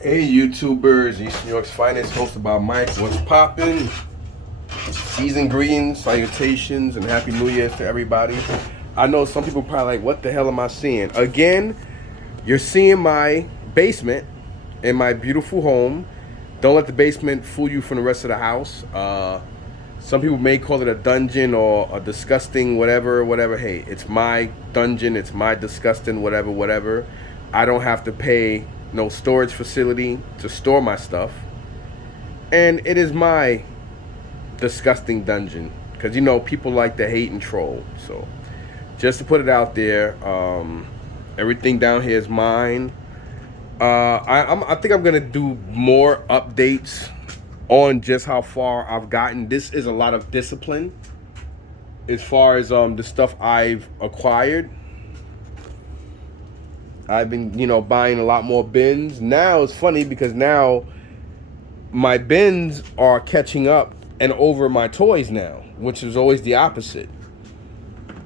Hey YouTubers, Eastern New York's finest, hosted by Mike. What's poppin'? Season greetings, salutations, and Happy New Year's to everybody. I know some people probably like, what the hell am I seeing? Again, you're seeing my basement in my beautiful home. Don't let the basement fool you from the rest of the house. Some people may call it a dungeon or a disgusting whatever. Hey, it's my dungeon, it's my disgusting whatever. I don't have to pay no storage facility to store my stuff. And it is my disgusting dungeon. Because, people like to hate and troll. So, just to put it out there, everything down here is mine. I think I'm going to do more updates on just how far I've gotten. This is a lot of discipline as far as the stuff I've acquired. I've been, buying a lot more bins. Now it's funny because now my bins are catching up and over my toys now, which is always the opposite.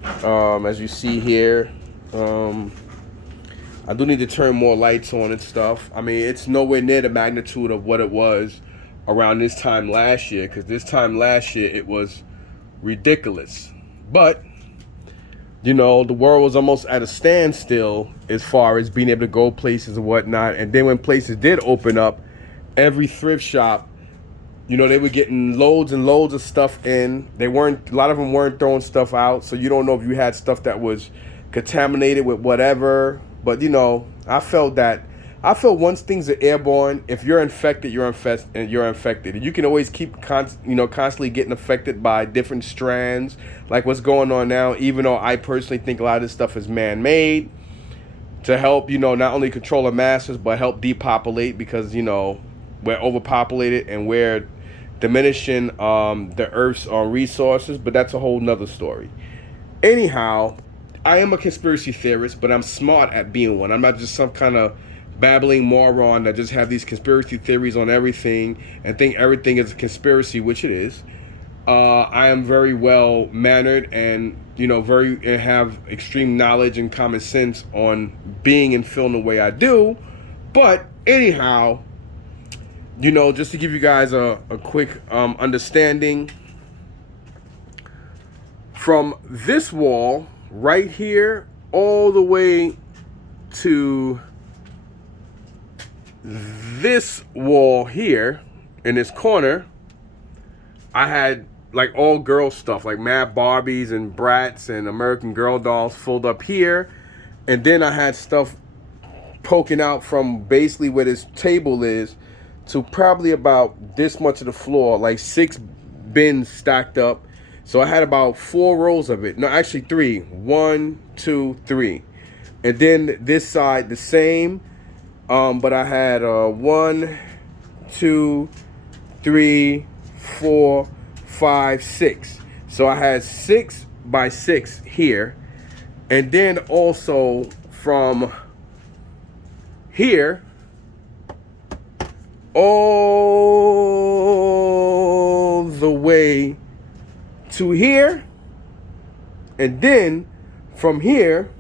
As you see here, I do need to turn more lights on and stuff. I mean, it's nowhere near the magnitude of what it was around this time last year, because this time last year it was ridiculous. But the world was almost at a standstill as far as being able to go places and whatnot. And then when places did open up, every thrift shop, they were getting loads and loads of stuff in. A lot of them weren't throwing stuff out. So you don't know if you had stuff that was contaminated with whatever. But, I felt once things are airborne, if you're infected, you're infected. And you can always keep constantly getting affected by different strands, like what's going on now, even though I personally think a lot of this stuff is man-made to help, not only control the masses, but help depopulate, because, we're overpopulated and we're diminishing the Earth's resources, but that's a whole nother story. Anyhow, I am a conspiracy theorist, but I'm smart at being one. I'm not just some kind of babbling moron that just have these conspiracy theories on everything and think everything is a conspiracy, which it is. I am very well mannered and have extreme knowledge and common sense on being and feeling the way I do. But anyhow, just to give you guys a quick understanding, from this wall right here all the way to this wall here in this corner, I had like all girl stuff, like mad Barbies and Brats and American Girl dolls filled up here. And then I had stuff poking out from basically where this table is to probably about this much of the floor, like 6 bins stacked up. So I had about 4 rows of it. No, actually 3. 1, 2, 3. And then this side the same. But I had 1, 2, 3, 4, 5, 6. So I had 6 by 6 here. And then also from here all the way to here. And then from here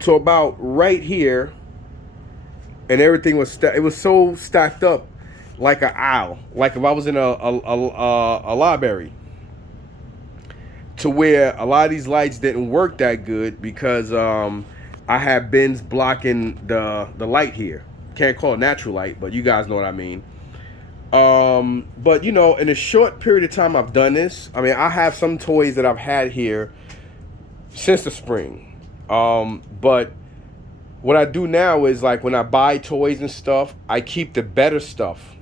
to about right here. And everything was it was so stacked up like an aisle, like if I was in a library, to where a lot of these lights didn't work that good because I had bins blocking the light here. Can't call it natural light, but you guys know what I mean. But in a short period of time I've done this. I mean, I have some toys that I've had here since the spring, but what I do now is, like, when I buy toys and stuff, I keep the better stuff.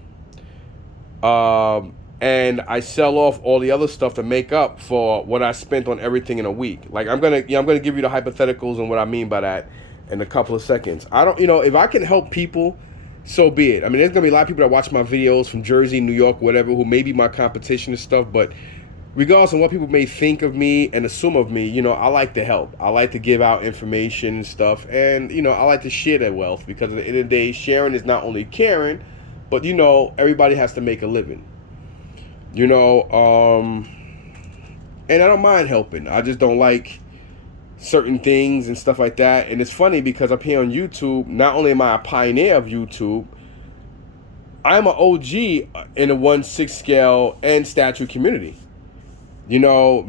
And I sell off all the other stuff to make up for what I spent on everything in a week. Like, I'm gonna give you the hypotheticals and what I mean by that in a couple of seconds. I don't, if I can help people, so be it. I mean, there's gonna be a lot of people that watch my videos from Jersey, New York, whatever, who may be my competition and stuff, but regardless of what people may think of me and assume of me, I like to help. I like to give out information and stuff. And, I like to share that wealth, because at the end of the day, sharing is not only caring, but, everybody has to make a living. And I don't mind helping. I just don't like certain things and stuff like that. And it's funny because up here on YouTube, not only am I a pioneer of YouTube, I'm an OG in the 1/6 scale and statue community. You know,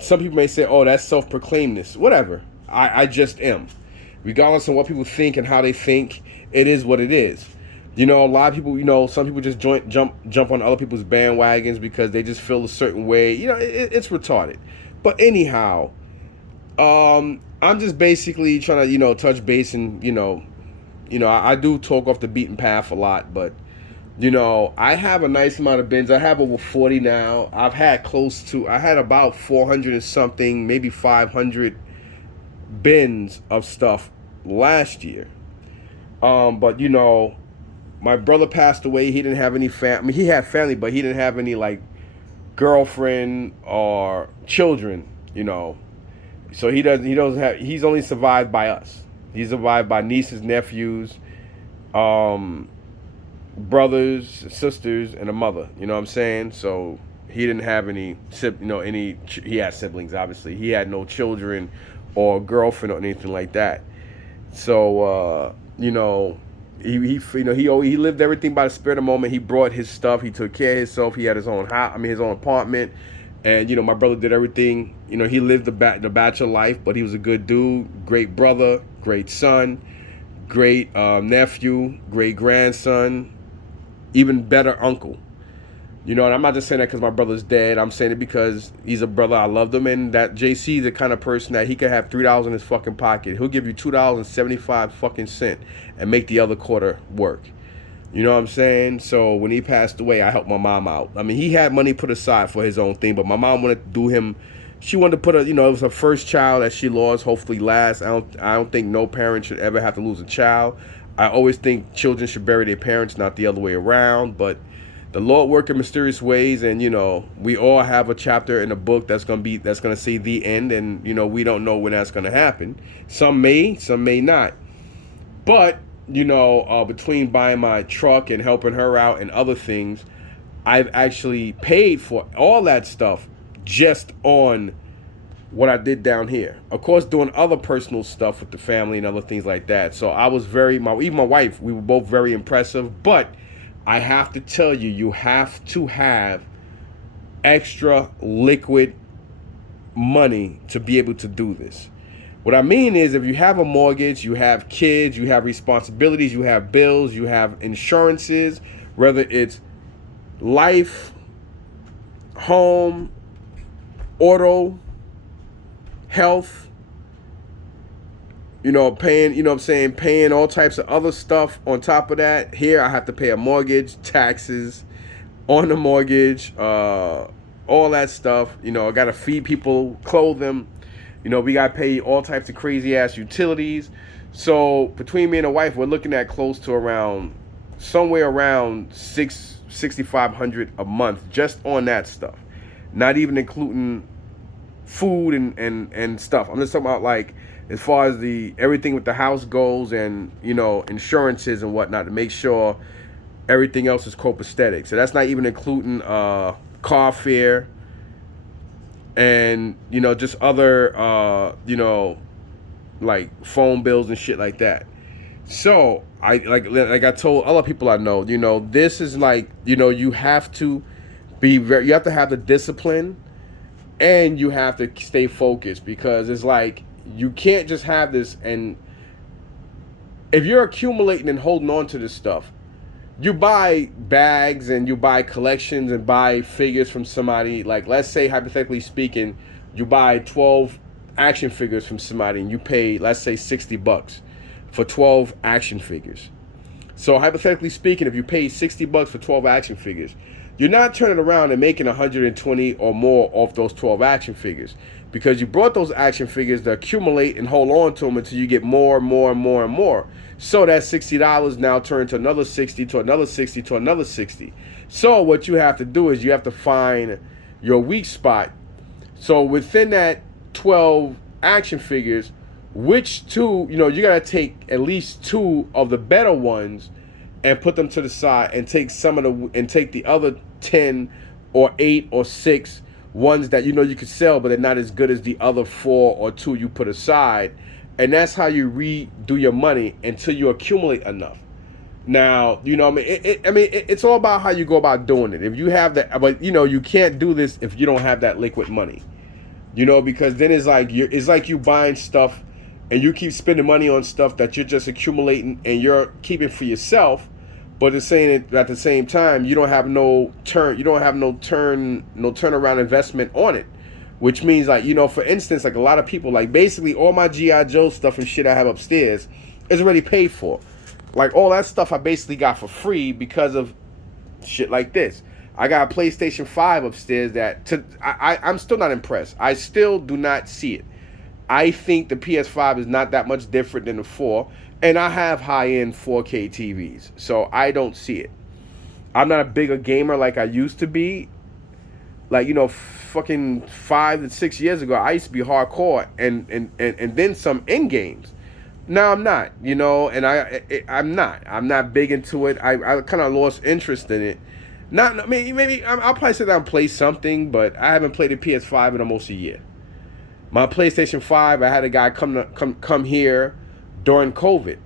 some people may say, "Oh, that's self-proclaimedness." Whatever. I just am. Regardless of what people think and how they think, it is what it is. You know, a lot of people, you know, some people just jump on other people's bandwagons because they just feel a certain way. You know, it's retarded. But anyhow, I'm just basically trying to, you know, touch base and, I do talk off the beaten path a lot, but, you know, I have a nice amount of bins. I have over 40 now. I had about 400 and something, maybe 500 bins of stuff last year. But, you know, my brother passed away. He didn't have any family. I mean, he had family, but he didn't have any, like, girlfriend or children, you know. So he's only survived by us. He's survived by nieces, nephews, brothers, sisters, and a mother. You know what I'm saying? So he didn't have any, he had siblings, obviously. He had no children or girlfriend or anything like that. So, he lived everything by the spirit of the moment. He brought his stuff. He took care of himself. He had his own house, his own apartment. And, you know, my brother did everything. You know, he lived the bachelor life, but he was a good dude, great brother, great son, great nephew, great grandson, even better uncle. You know, and I'm not just saying that because my brother's dead. I'm saying it because he's a brother. I loved him. And that JC is the kind of person that he could have $3 in his fucking pocket. He'll give you $2.75 fucking cent and make the other quarter work. You know what I'm saying? So when he passed away, I helped my mom out. I mean, he had money put aside for his own thing, but my mom wanted to do him. She wanted to put it was her first child that she lost, hopefully last. I don't think no parent should ever have to lose a child. I always think children should bury their parents, not the other way around. But the Lord works in mysterious ways, and you know, we all have a chapter in a book that's gonna say the end, and you know, we don't know when that's gonna happen. Some may not. But you know, between buying my truck and helping her out and other things, I've actually paid for all that stuff just on what I did down here. Of course, doing other personal stuff with the family and other things like that. So I was even my wife, we were both very impressive. But I have to tell you, you have to have extra liquid money to be able to do this. What I mean is, if you have a mortgage, you have kids, you have responsibilities, you have bills, you have insurances, whether it's life, home, auto, health, paying all types of other stuff on top of that. Here I have to pay a mortgage, taxes on the mortgage, all that stuff. You know, I got to feed people, clothe them. You know, we got to pay all types of crazy ass utilities. So between me and the wife, we're looking at close to somewhere around $6,500 a month just on that stuff. Not even including food and stuff. I'm just talking about like as far as everything with the house goes, and you know, insurances and whatnot to make sure everything else is copacetic. So that's not even including car fare and you know, just other like phone bills and shit like that. So I like I told other people I know, you know, this is like, you know, you have to you have to have the discipline, and you have to stay focused, because it's like you can't just have this. And if you're accumulating and holding on to this stuff, you buy bags and you buy collections and buy figures from somebody. Like, let's say, hypothetically speaking, you buy 12 action figures from somebody and you pay, let's say, $60 for 12 action figures. So hypothetically speaking, if you pay $60 for 12 action figures, you're not turning around and making 120 or more off those 12 action figures, because you brought those action figures to accumulate and hold on to them until you get more and more and more and more. So that $60 now turned to another 60, to another 60, to another 60. So what you have to do is you have to find your weak spot. So within that 12 action figures, which two, you know, you got to take at least 2 of the better ones and put them to the side, and take take the other 10 or 8 or 6, ones that you know you could sell, but they're not as good as the other 4 or 2 you put aside. And that's how you redo your money until you accumulate enough. Now, you know, it's all about how you go about doing it. If you have that, but you know, you can't do this if you don't have that liquid money. You know, because then it's like you buying stuff, and you keep spending money on stuff that you're just accumulating and you're keeping for yourself. But it's saying at the same time, you don't have no turnaround investment on it, which means, like, you know, for instance, like a lot of people, like basically all my GI Joe stuff and shit I have upstairs is already paid for. Like all that stuff I basically got for free because of shit like this. I got a PlayStation 5 upstairs I'm still not impressed. I still do not see it. I think the PS5 is not that much different than the 4, and I have high-end 4K TVs, so I don't see it. I'm not a bigger gamer like I used to be. Like, you know, fucking 5 to 6 years ago, I used to be hardcore and then some in games. Now I'm not, you know, and I'm not big into it. I kind of lost interest in it. Maybe I'll probably sit down and play something, but I haven't played the PS5 in almost a year. My PlayStation 5, I had a guy come here during COVID.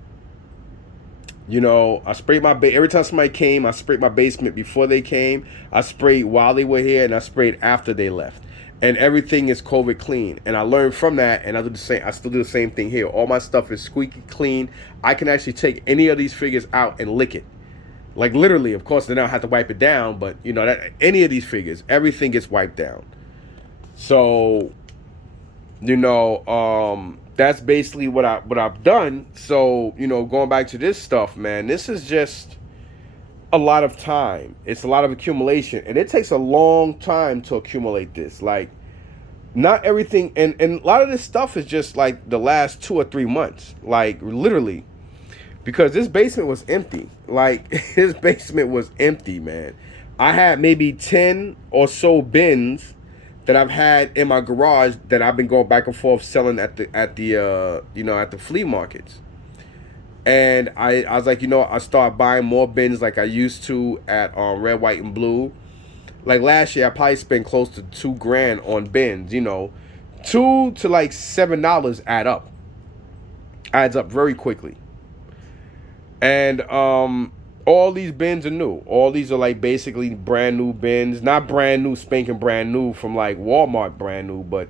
You know, I sprayed every time somebody came, I sprayed my basement before they came. I sprayed while they were here, and I sprayed after they left. And everything is COVID clean. And I learned from that, and I still do the same thing here. All my stuff is squeaky clean. I can actually take any of these figures out and lick it. Like literally, of course, then I don't have to wipe it down, but you know, that any of these figures, everything gets wiped down. So, you know, that's basically what I've done. So, you know, going back to this stuff, man, this is just a lot of time. It's a lot of accumulation, and it takes a long time to accumulate this. Like, not everything, and a lot of this stuff is just like the last 2 or 3 months, like literally, because this basement was empty. Like, his basement was empty, man. I had maybe 10 or so bins that I've had in my garage that I've been going back and forth selling at the flea markets. And I was like, you know, I started buying more bins like I used to at Red, White, and Blue. Like last year, I probably spent close to $2,000 on bins. You know, $2 to like $7 adds up very quickly. And all these bins are new. All these are like basically brand new bins, not brand new, spanking brand new from like Walmart brand new, but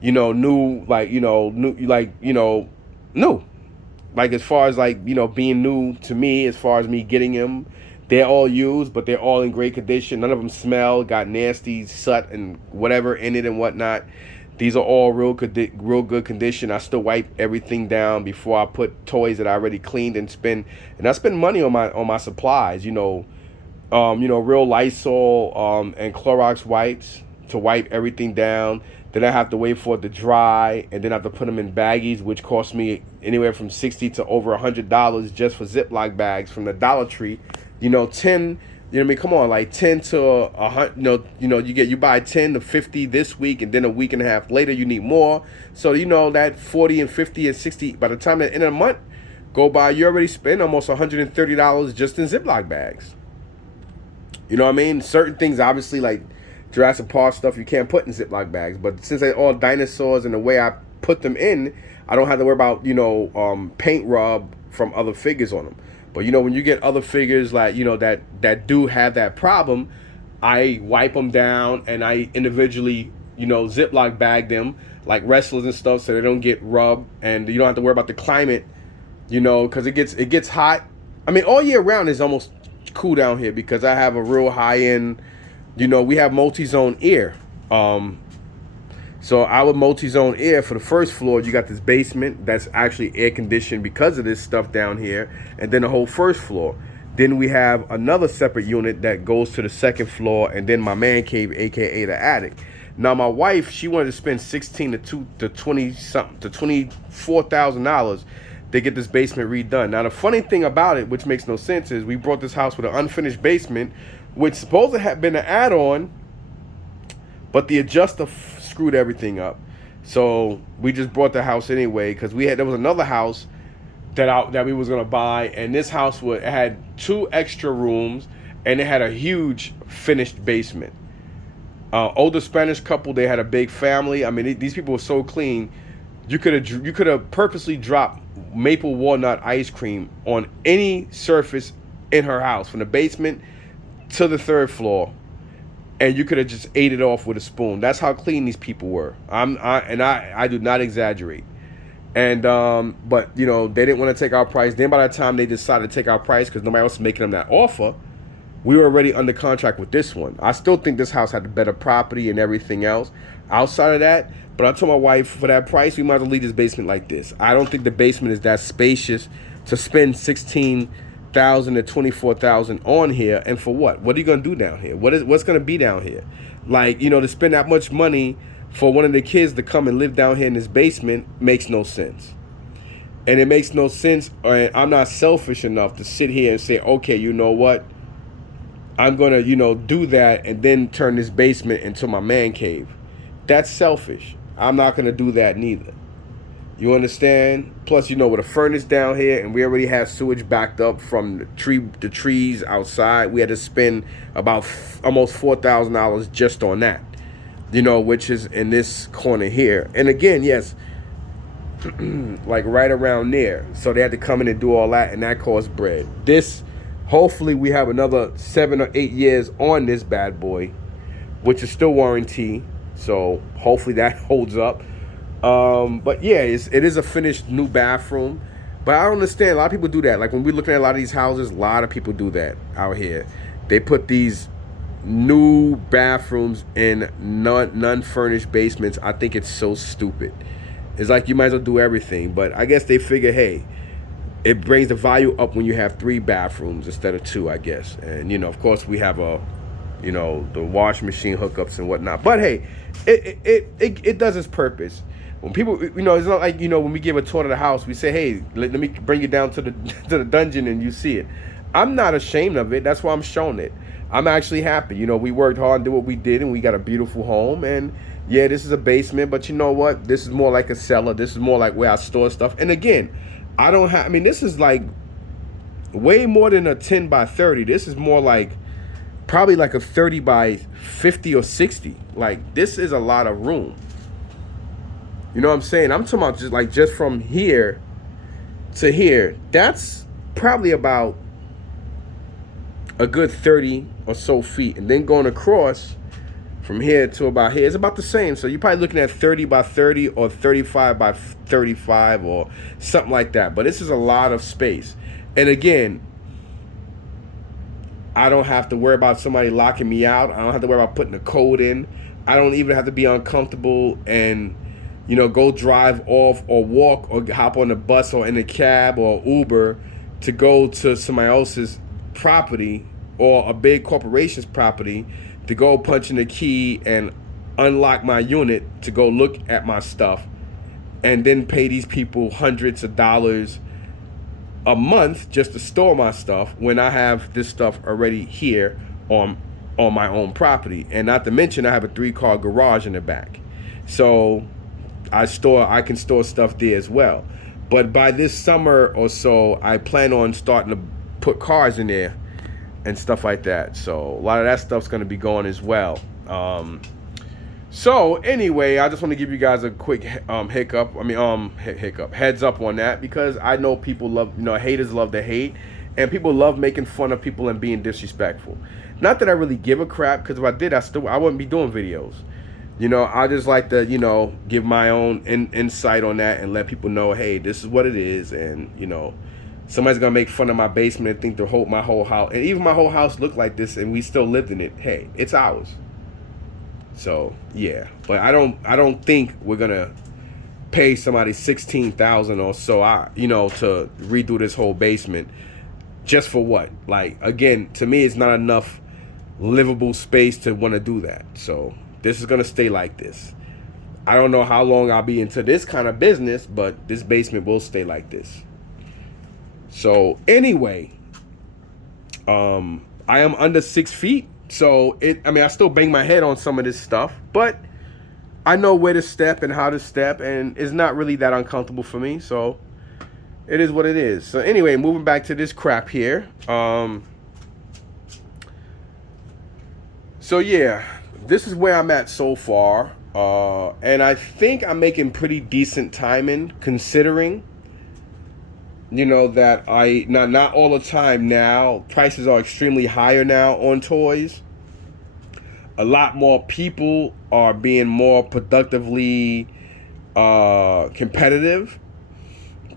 you know, new, like, you know, new, like, you know, new. Like, as far as like, you know, being new to me, as far as me getting them, they're all used, but they're all in great condition. None of them smell, got nasty soot and whatever in it and whatnot. These are all real good condition. I still wipe everything down before I put toys that I already cleaned and spend money on my supplies. You know, real Lysol and Clorox wipes to wipe everything down. Then I have to wait for it to dry, and then I have to put them in baggies, which cost me anywhere from $60 to over $100 just for Ziploc bags from the Dollar Tree. You know, 10. You know what I mean? Come on, like 10 to 100. You buy 10 to 50 this week, and then a week and a half later you need more. So you know that 40 and 50 and 60. By the time the end of the month go by, you already spend almost $130 just in Ziploc bags. You know what I mean? Certain things, obviously, like Jurassic Park stuff, you can't put in Ziploc bags. But since they're all dinosaurs and the way I put them in, I don't have to worry about, you know, paint rub from other figures on them. But, you know, when you get other figures like, you know, that do have that problem, I wipe them down and I individually, you know, Ziploc bag them like wrestlers and stuff so they don't get rubbed, and you don't have to worry about the climate, you know, because it gets hot. I mean, all year round is almost cool down here because I have a real high-end, you know, we have multi-zone air. So our multi-zone air for the first floor, you got this basement that's actually air conditioned because of this stuff down here, and then the whole first floor. Then we have another separate unit that goes to the second floor, and then my man cave, aka the attic. Now my wife, she wanted to spend $24,000 to get this basement redone. Now the funny thing about it, which makes no sense, is we brought this house with an unfinished basement, which supposed to have been an add-on, but the adjuster screwed everything up. So we just brought the house anyway, because there was another house that we was gonna buy, and this house had 2 extra rooms, and it had a huge finished basement. Older Spanish couple. They had a big family. I mean, these people were so clean. You could have purposely dropped maple walnut ice cream on any surface in her house, from the basement to the third floor, and you could have just ate it off with a spoon. That's how clean these people were. I do not exaggerate. And but you know, they didn't want to take our price. Then by the time they decided to take our price, because nobody else was making them that offer, we were already under contract with this one. I still think this house had the better property and everything else. Outside of that, but I told my wife, for that price, we might as well leave this basement like this. I don't think the basement is that spacious to spend $16,000 to $24,000 on here. And for what? What are you gonna do down here? What's gonna be down here? Like, you know, to spend that much money for one of the kids to come and live down here in this basement makes no sense. And it makes no sense. I'm not selfish enough to sit here and say, okay, you know what? I'm gonna, you know, do that and then turn this basement into my man cave. That's selfish. I'm not gonna do that neither. You understand? Plus, you know, with a furnace down here, and we already have sewage backed up from the trees outside, we had to spend about almost $4,000 just on that. You know, which is in this corner here. And again, yes, like right around there. So they had to come in and do all that, and that cost bread. This, hopefully we have another 7 or 8 years on this bad boy, which is still warranty. So hopefully that holds up. But yeah, it is a finished new bathroom. But I don't understand. A lot of people do that. Like when we're looking at a lot of these houses, a lot of people do that out here. They put these new bathrooms in non-furnished basements. I think it's so stupid. It's like you might as well do everything. But I guess they figure, hey, it brings the value up when you have 3 bathrooms instead of 2, I guess. And, you know, of course, we have you know, the washing machine hookups and whatnot. But hey, it does its purpose. When people, you know, it's not like, you know, when we give a tour of the house, we say, hey, let me bring you down to the dungeon and you see it. I'm not ashamed of it. That's why I'm showing it. I'm actually happy. You know, we worked hard and did what we did, and we got a beautiful home. And yeah, this is a basement, but you know what? This is more like a cellar. This is more like where I store stuff. And again, I mean, this is like way more than a 10 by 30. This is more like probably like a 30 by 50 or 60. Like, this is a lot of room. You know what I'm saying? I'm talking about just from here to here. That's probably about a good 30 or so feet. And then going across from here to about here is about the same. So you're probably looking at 30 by 30 or 35 by 35 or something like that. But this is a lot of space. And again, I don't have to worry about somebody locking me out. I don't have to worry about putting a code in. I don't even have to be uncomfortable and, you know, go drive off or walk or hop on a bus or in a cab or Uber to go to somebody else's property or a big corporation's property to go punch in the key and unlock my unit to go look at my stuff and then pay these people hundreds of dollars a month just to store my stuff when I have this stuff already here on my own property. And not to mention, I have a 3-car garage in the back. So I can store stuff there as well. But by this summer or so, I plan on starting to put cars in there and stuff like that. So a lot of that stuff's going to be going as well. So anyway, I just want to give you guys a quick heads up on that, because I know people love, you know, haters love to hate, and people love making fun of people and being disrespectful. Not that I really give a crap, because if I did, I wouldn't be doing videos. You know, I just like to, you know, give my own insight on that and let people know, hey, this is what it is. And, you know, somebody's going to make fun of my basement and think my whole house, and even my whole house looked like this and we still lived in it. Hey, it's ours. So, yeah. But I don't think we're going to pay somebody $16,000 or so, you know, to redo this whole basement. Just for what? Like, again, to me, it's not enough livable space to want to do that. So this is going to stay like this. I don't know how long I'll be into this kind of business, but this basement will stay like this. So anyway, I am under 6 feet. So I still bang my head on some of this stuff, but I know where to step and how to step, and it's not really that uncomfortable for me. So it is what it is. So anyway, moving back to this crap here. So yeah, this is where I'm at so far. And I think I'm making pretty decent timing considering, that not all the time now. Prices are extremely higher now on toys. A lot more people are being more productively competitive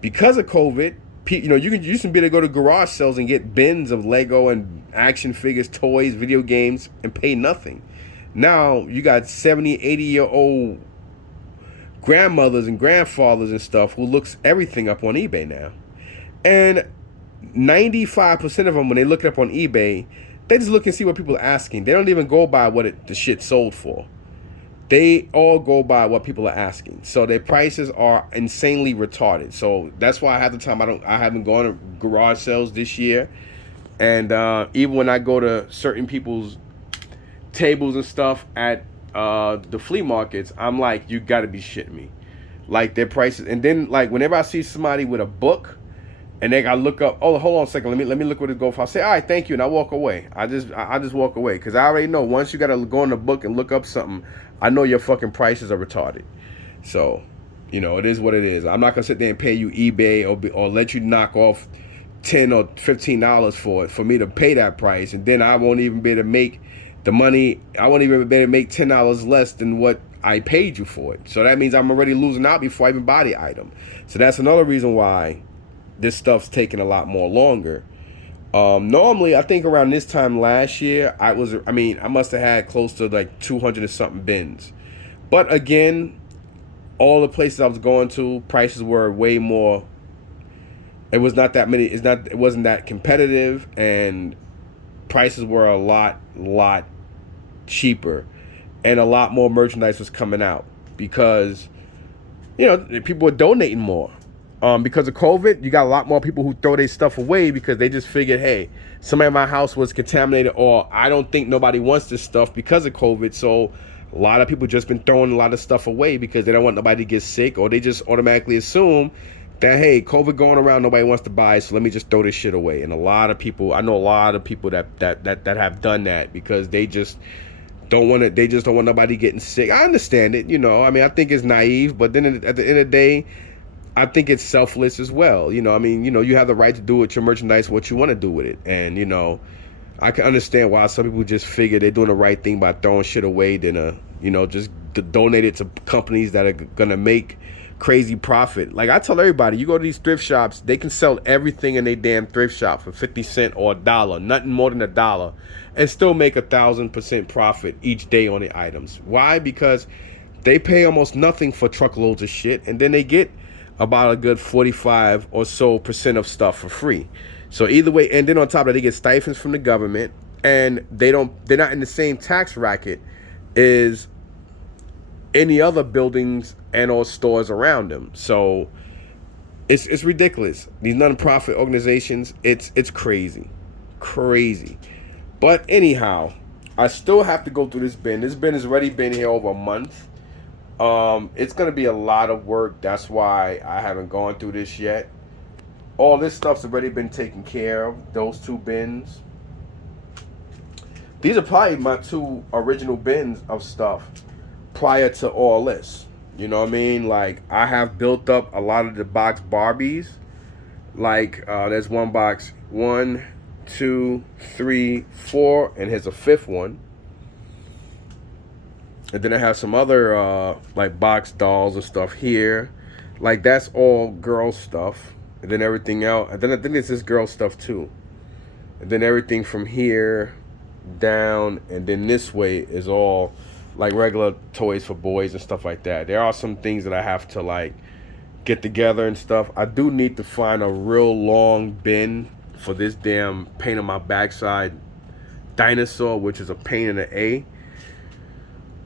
because of COVID. You used to be able to go to garage sales and get bins of Lego and action figures, toys, video games, and pay nothing. Now you got 70, 80-year-old grandmothers and grandfathers and stuff who looks everything up on eBay now. And 95% of them, when they look it up on eBay, they just look and see what people are asking. They don't even go by what the shit sold for. They all go by what people are asking. So their prices are insanely retarded. So that's why half the time I haven't gone to garage sales this year. And even when I go to certain people's tables and stuff at the flea markets, I'm like, you gotta be shitting me. Like their prices. And then like whenever I see somebody with a book and they gotta look up, oh, hold on a second, let me look what it go for. I say, all right, thank you, and I walk away. I just walk away because I already know once you gotta go in the book and look up something, I know your fucking prices are retarded. So, it is what it is. I'm not gonna sit there and pay you eBay or let you knock off $10 or $15 for it for me to pay that price, and then I won't even be able to make the money. I won't even be able to make $10 less than what I paid you for it. So that means I'm already losing out before I even buy the item. So that's another reason why this stuff's taking a lot more longer. Normally, I think around this time last year, I must have had close to like 200 and something bins. But again, all the places I was going to, prices were way more. It was not that many. It wasn't that competitive, and prices were a lot cheaper, and a lot more merchandise was coming out because, people were donating more. Because of COVID, you got a lot more people who throw their stuff away because they just figured, hey, somebody in my house was contaminated, or I don't think nobody wants this stuff because of COVID. So a lot of people just been throwing a lot of stuff away because they don't want nobody to get sick, or they just automatically assume that, hey, COVID going around, nobody wants to buy, so let me just throw this shit away. And I know a lot of people that have done that because they just don't want it. They just don't want nobody getting sick. I understand it, I think it's naive, but then at the end of the day, I think it's selfless as well. You have the right to do with your merchandise what you want to do with it. And, I can understand why some people just figure they're doing the right thing by throwing shit away than, just donate it to companies that are going to make crazy profit. Like I tell everybody, you go to these thrift shops, they can sell everything in their damn thrift shop for 50 cents or $1, nothing more than $1, and still make 1,000% profit each day on the items. Why? Because they pay almost nothing for truckloads of shit, and then they get about a good 45 or so % of stuff for free. So either way, and then on top of that, they get stipends from the government, and they're not in the same tax racket as any other buildings and or stores around them. So it's ridiculous. These nonprofit organizations, it's crazy. But anyhow, I still have to go through this bin. This bin has already been here over a month. It's gonna be a lot of work. That's why I haven't gone through this yet. All this stuff's already been taken care of. Those 2 bins. These are probably my 2 original bins of stuff prior to all this. You know what I mean? Like I have built up a lot of the box Barbies. Like there's one box, 1, 2, 3, 4, and here's a 5th one. And then I have some other like box dolls and stuff here. Like that's all girl stuff. And then everything else. And then I think it's this girl stuff too. And then everything from here down and then this way is all like regular toys for boys and stuff like that. There are some things that I have to like get together and stuff. I do need to find a real long bin for this damn pain on my backside dinosaur, which is a pain in the A.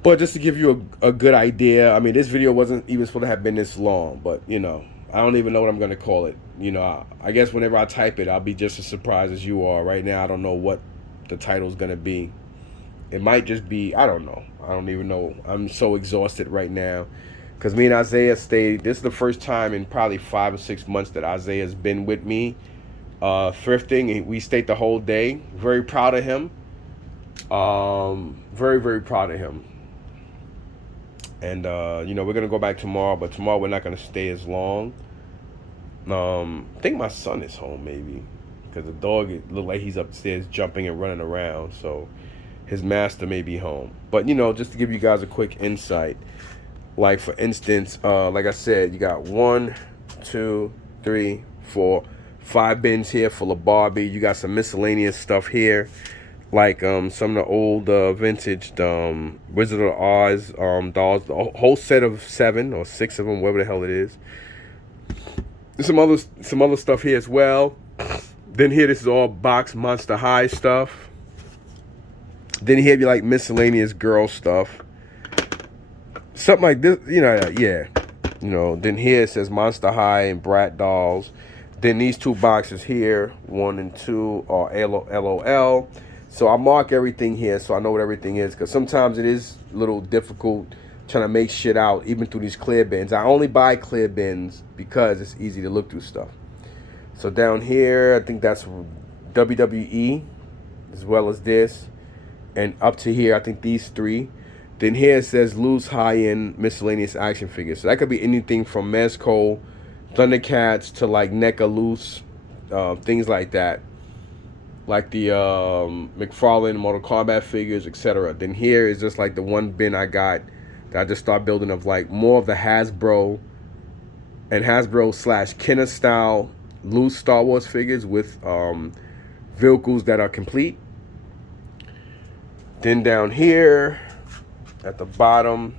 But just to give you a good idea, I mean, this video wasn't even supposed to have been this long, but, I don't even know what I'm going to call it. I guess whenever I type it, I'll be just as surprised as you are. Right now, I don't know what the title's going to be. It might just be, I don't know. I don't even know. I'm so exhausted right now. Because me and Isaiah stayed, this is the first time in probably 5 or 6 months that Isaiah's been with me thrifting. We stayed the whole day. Very proud of him. Very, very proud of him. And we're gonna go back tomorrow, but tomorrow we're not gonna stay as long. I think my son is home maybe, because the dog look like he's upstairs jumping and running around. So his master may be home. But just to give you guys a quick insight, like for instance, like I said, you got 1, 2, 3, 4, 5 bins here full of Barbie. You got some miscellaneous stuff here, like some of the old vintage Wizard of Oz dolls, a whole set of 7 or 6 of them, whatever the hell it is. There's some other stuff here as well. Then here, this is all box Monster High stuff. Then here be like miscellaneous girl stuff, something like this, yeah. Then here it says Monster High and Brat dolls. Then these 2 boxes here, 1 and 2, are LOL. So I mark everything here so I know what everything is, because sometimes it is a little difficult trying to make shit out even through these clear bins. I only buy clear bins because it's easy to look through stuff. So down here, I think that's WWE, as well as this. And up to here, I think these 3. Then here it says loose high-end miscellaneous action figures. So that could be anything from Mezco, Thundercats to like NECA loose, things like that. Like the McFarlane Mortal Kombat figures, etc. Then here is just like the one bin I got that I just started building of like more of the Hasbro and Hasbro / Kenner style loose Star Wars figures with vehicles that are complete. Then down here at the bottom,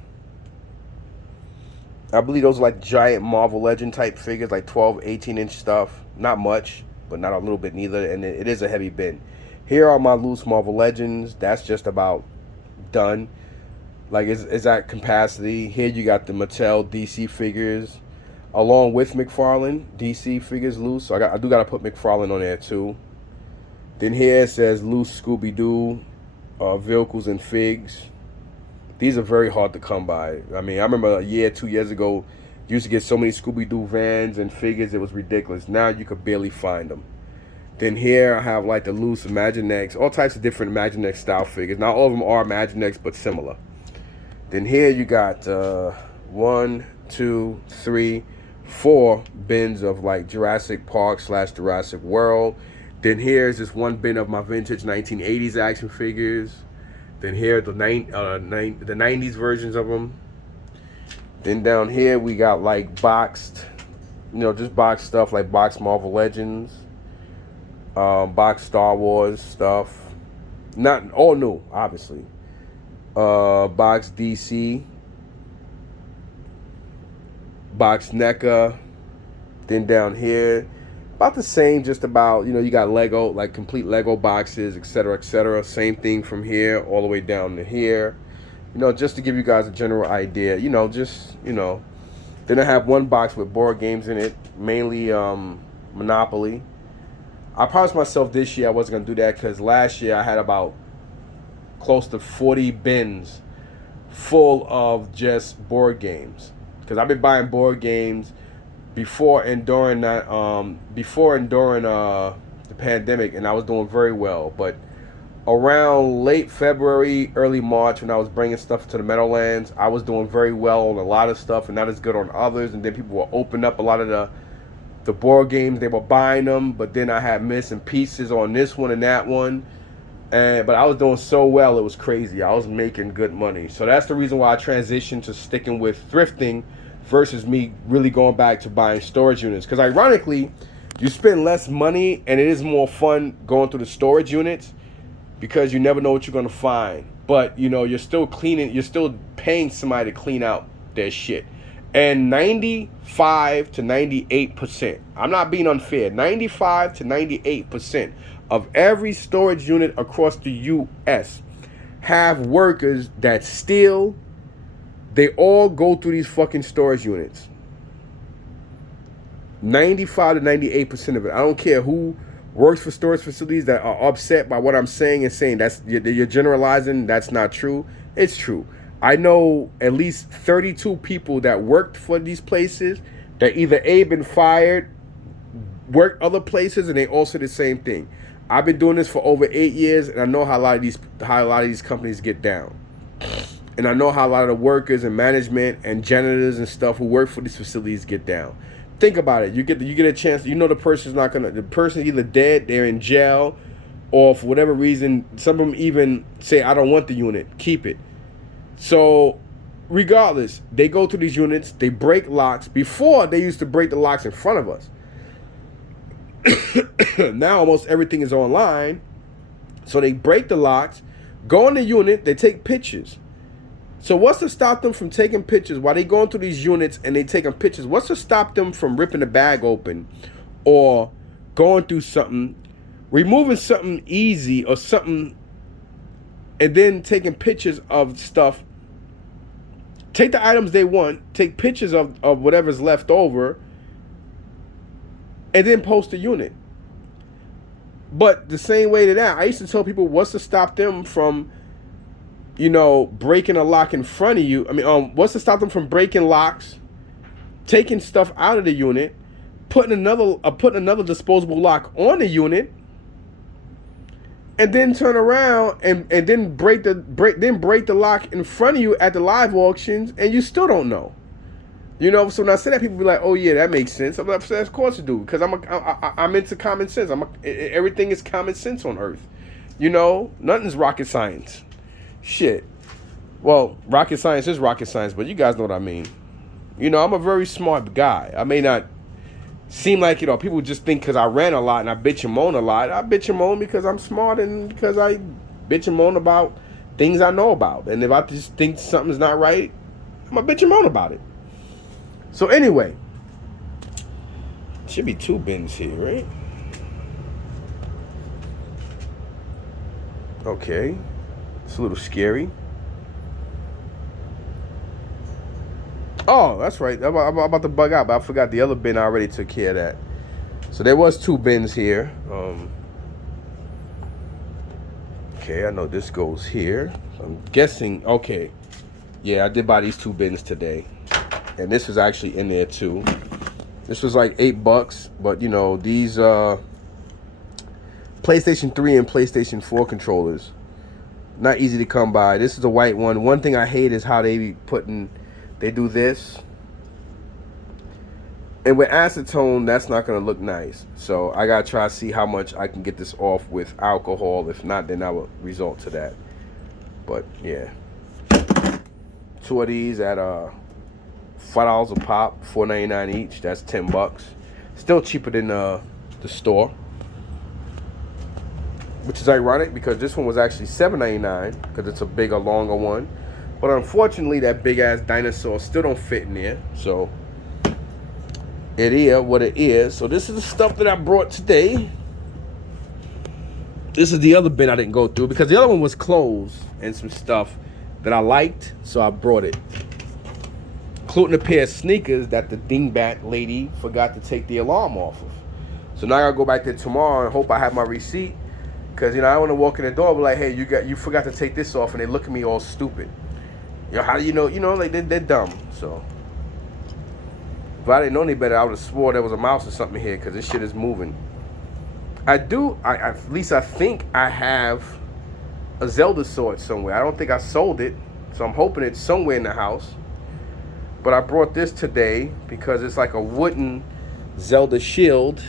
I believe those are like giant Marvel Legend type figures, like 12, 18-inch stuff. Not much, but not a little bit neither. And it is a heavy bin. Here are my loose Marvel Legends. That's just about done. Like it's at capacity. Here you got the Mattel DC figures, along with McFarlane DC figures loose. So I do gotta put McFarlane on there too. Then here it says loose Scooby-Doo vehicles and figs. These are very hard to come by. I mean, I remember a year, 2 years ago, you used to get so many Scooby-Doo vans and figures, it was ridiculous. Now you could barely find them. Then here I have like the loose Imaginext, all types of different Imaginext style figures. Not all of them are Imaginext, but similar. Then here you got 1, 2, 3, 4 bins of like Jurassic Park / Jurassic World. Then here's this one bin of my vintage 1980s action figures. Then here the 90s versions of them. Then down here we got like boxed, just boxed stuff like boxed Marvel Legends, boxed Star Wars stuff. Not all new, obviously. Boxed DC, boxed NECA. Then down here, about the same, just about, you got Lego, like complete Lego boxes, etc., etc. Same thing from here all the way down to here. Just to give you guys a general idea, Then I have one box with board games in it, mainly Monopoly. I promised myself this year I wasn't going to do that because last year I had about close to 40 bins full of just board games. Because I've been buying board games before and during the pandemic, and I was doing very well. But around late February, early March, when I was bringing stuff to the Meadowlands, I was doing very well on a lot of stuff and not as good on others. And then people were opening up a lot of the board games. They were buying them, but then I had missing pieces on this one and that one. But I was doing so well, it was crazy. I was making good money. So that's the reason why I transitioned to sticking with thrifting versus me really going back to buying storage units. Because ironically, you spend less money and it is more fun going through the storage units because you never know what you're going to find. But, you're still paying somebody to clean out their shit. And 95 to 98%, I'm not being unfair, 95 to 98% of every storage unit across the U.S. have workers that steal. They all go through these fucking storage units. 95 to 98% of it. I don't care who works for storage facilities that are upset by what I'm saying and saying you're generalizing. That's not true. It's true. I know at least 32 people that worked for these places that either been fired, worked other places, and they all say the same thing. I've been doing this for over 8 years, and I know how a lot of these companies get down. And I know how a lot of the workers and management and janitors and stuff who work for these facilities get down. Think about it. You get a chance. You know the person's either dead, they're in jail, or for whatever reason, some of them even say, I don't want the unit, keep it. So regardless, they go to these units, they break locks. Before, they used to break the locks in front of us. Now almost everything is online. So they break the locks, go in the unit, they take pictures. So what's to stop them from taking pictures while they going through these units and they taking pictures? What's to stop them from ripping the bag open or going through something, removing something easy or something, and then taking pictures of stuff? Take the items they want, take pictures of whatever's left over, and then post the unit. But the same way to that, I used to tell people, what's to stop them from, breaking a lock in front of you? What's to stop them from breaking locks, taking stuff out of the unit, putting another disposable lock on the unit, and then turn around and then break the lock in front of you at the live auctions, and you still don't know. So when I say that, people be like, "Oh yeah, that makes sense." I'm like, "Of course it do," because I'm into common sense. Everything is common sense on Earth. Nothing's rocket science. Shit. Well, rocket science is rocket science, but you guys know what I mean. I'm a very smart guy. I may not seem like, people just think because I ran a lot and I bitch and moan a lot. I bitch and moan because I'm smart and because I bitch and moan about things I know about. And if I just think something's not right, I'm a bitch and moan about it. So anyway, should be 2 bins here, right? Okay. It's a little scary. Oh, that's right. I'm about to bug out, but I forgot the other bin. I already took care of that. So there was 2 bins here. Okay, I know this goes here. I'm guessing. Okay, yeah, I did buy these 2 bins today, and this was actually in there too. This was like $8, but these PlayStation 3 and PlayStation 4 controllers, not easy to come by. This is a white one. One thing I hate is how they do this. And with acetone, that's not going to look nice. So I got to try to see how much I can get this off with alcohol. If not, then I will resort to that. But yeah. 2 of these at $5 a pop, $4.99 each. That's $10. Still cheaper than the store. Which is ironic because this one was actually $7.99 because it's a bigger, longer one. But unfortunately, that big-ass dinosaur still don't fit in there. So, it is what it is. So, this is the stuff that I brought today. This is the other bin I didn't go through because the other one was clothes and some stuff that I liked. So, I brought it. Including a pair of sneakers that the dingbat lady forgot to take the alarm off of. So, now I got to go back there tomorrow and hope I have my receipt. Because, I don't want to walk in the door and be like, hey, you forgot to take this off. And they look at me all stupid. How do you know? Like they're dumb. So if I didn't know any better, I would have swore there was a mouse or something here because this shit is moving. At least I think I have a Zelda sword somewhere. I don't think I sold it, so I'm hoping it's somewhere in the house. But I brought this today because it's like a wooden Zelda shield.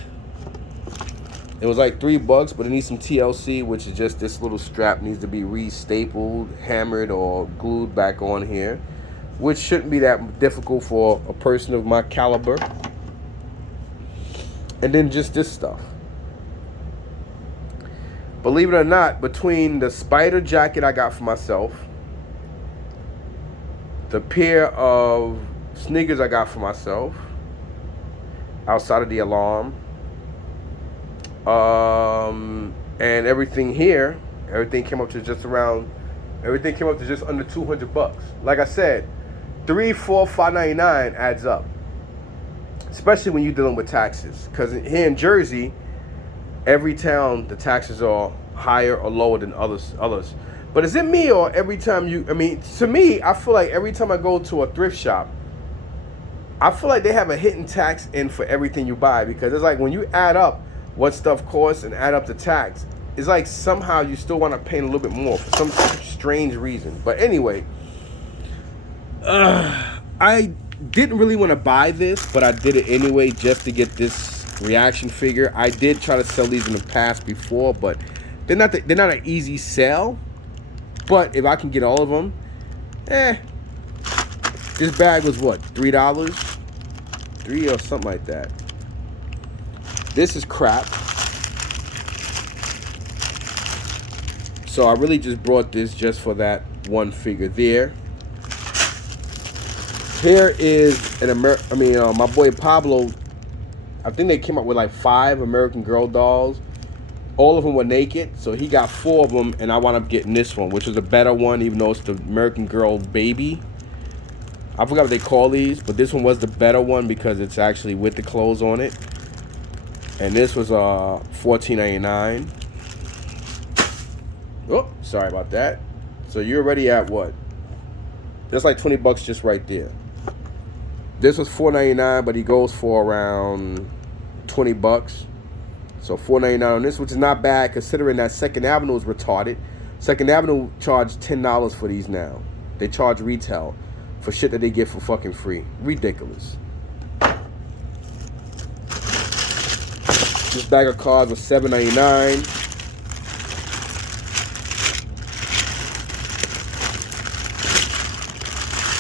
It was like $3, but it needs some TLC, which is just this little strap needs to be re-stapled, hammered, or glued back on here, which shouldn't be that difficult for a person of my caliber. And then just this stuff. Believe it or not, between the spider jacket I got for myself, the pair of sneakers I got for myself, outside of the alarm, and everything here, everything came up to just under $200. Like I said, $3, $4, $5.99 adds up, especially when you're dealing with taxes. Because here in Jersey, every town the taxes are higher or lower than others. But is it me or every time to me, I feel like every time I go to a thrift shop, I feel like they have a hidden tax in for everything you buy, because it's like when you add up what stuff costs and add up the tax. It's like somehow you still want to pay a little bit more for some strange reason. But anyway, I didn't really want to buy this, but I did it anyway just to get this reaction figure. I did try to sell these in the past before, but they're not an easy sell. But if I can get all of them, this bag was what, $3, $3 or something like that. This is crap. So I really just brought this just for that one figure there. Here is my boy Pablo. I think they came up with like 5 American Girl dolls. All of them were naked, so he got 4 of them, and I wound up getting this one, which is a better one, even though it's the American Girl baby. I forgot what they call these, but this one was the better one because it's actually with the clothes on it. And this was $14.99. Oh, sorry about that. So you're already at what? That's like 20 bucks just right there. This was $4.99, but he goes for around 20 bucks. So $4.99 on this, which is not bad considering that Second Avenue is retarded. Second Avenue charged $10 for these now. They charge retail for shit that they get for fucking free. Ridiculous. This bag of cards was $7.99.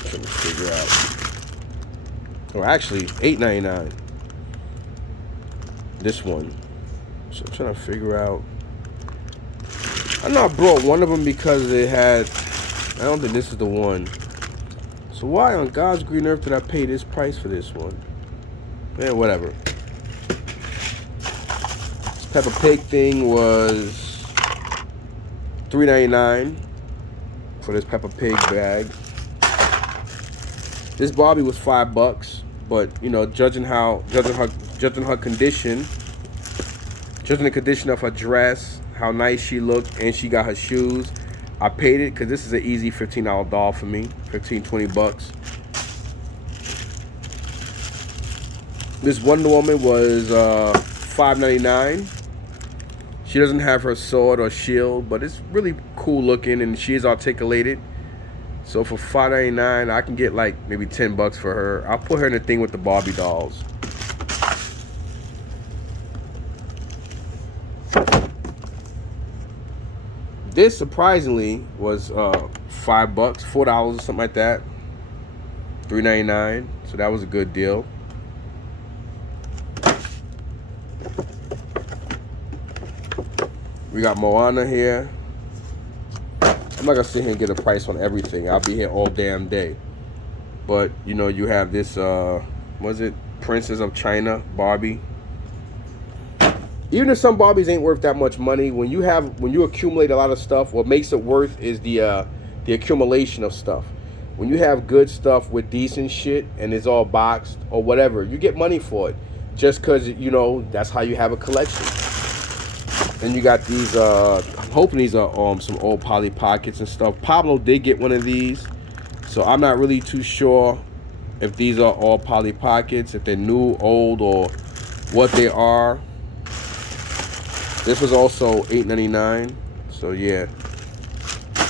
Trying to figure out. Or actually, $8.99. This one. So I'm trying to figure out. I know I brought one of them because it had. I don't think this is the one. So why on God's green earth did I pay this price for this one? Man, whatever. This Peppa Pig thing was $3.99 for this Peppa Pig bag. This Barbie was $5, but you know, judging her condition. Judging the condition of her dress, how nice she looked, and she got her shoes, I paid it because this is an easy $15 doll for me. 20 bucks. This Wonder Woman was $5.99. She doesn't have her sword or shield, but it's really cool looking, and she is articulated. So for $5.99, I can get like maybe 10 bucks for her. I'll put her in the thing with the Barbie dolls. This surprisingly was $5, $4 or something like that. $3.99. So that was a good deal. We got Moana here. I'm not gonna sit here and get a price on everything. I'll be here all damn day. But you know, you have this was it Princess of China Barbie. Even if some Barbies ain't worth that much money, when you accumulate a lot of stuff, what makes it worth is the accumulation of stuff. When you have good stuff with decent shit and it's all boxed or whatever, you get money for it just because, you know, that's how you have a collection. Then you got these, I'm hoping these are some old Polly Pockets and stuff. Pablo did get one of these, so I'm not really too sure if these are all Polly Pockets, if they're new, old, or what they are. This was also $8.99, so yeah,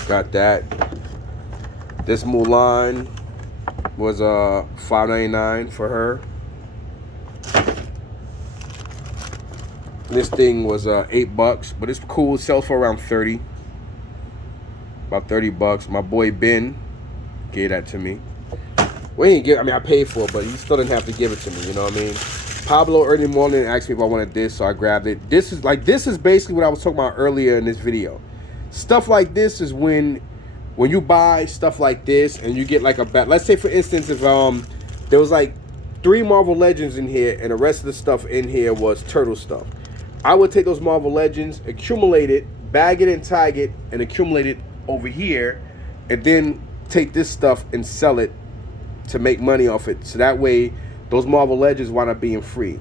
got that. This Mulan was $5.99 for her. This thing was $8, but it's cool. It sells for around 30, about 30 bucks. My boy Ben gave that to me. Well, he didn't give. I mean, I paid for it, but he still didn't have to give it to me. You know what I mean? Pablo early morning asked me if I wanted this, so I grabbed it. This is basically what I was talking about earlier in this video. Stuff like this is when you buy stuff like this and you get like a bat. Let's say for instance, if there was like 3 Marvel Legends in here and the rest of the stuff in here was Turtle stuff, I would take those Marvel Legends, accumulate it, bag it and tag it, and accumulate it over here, and then take this stuff and sell it to make money off it. So that way, those Marvel Legends wind up being free.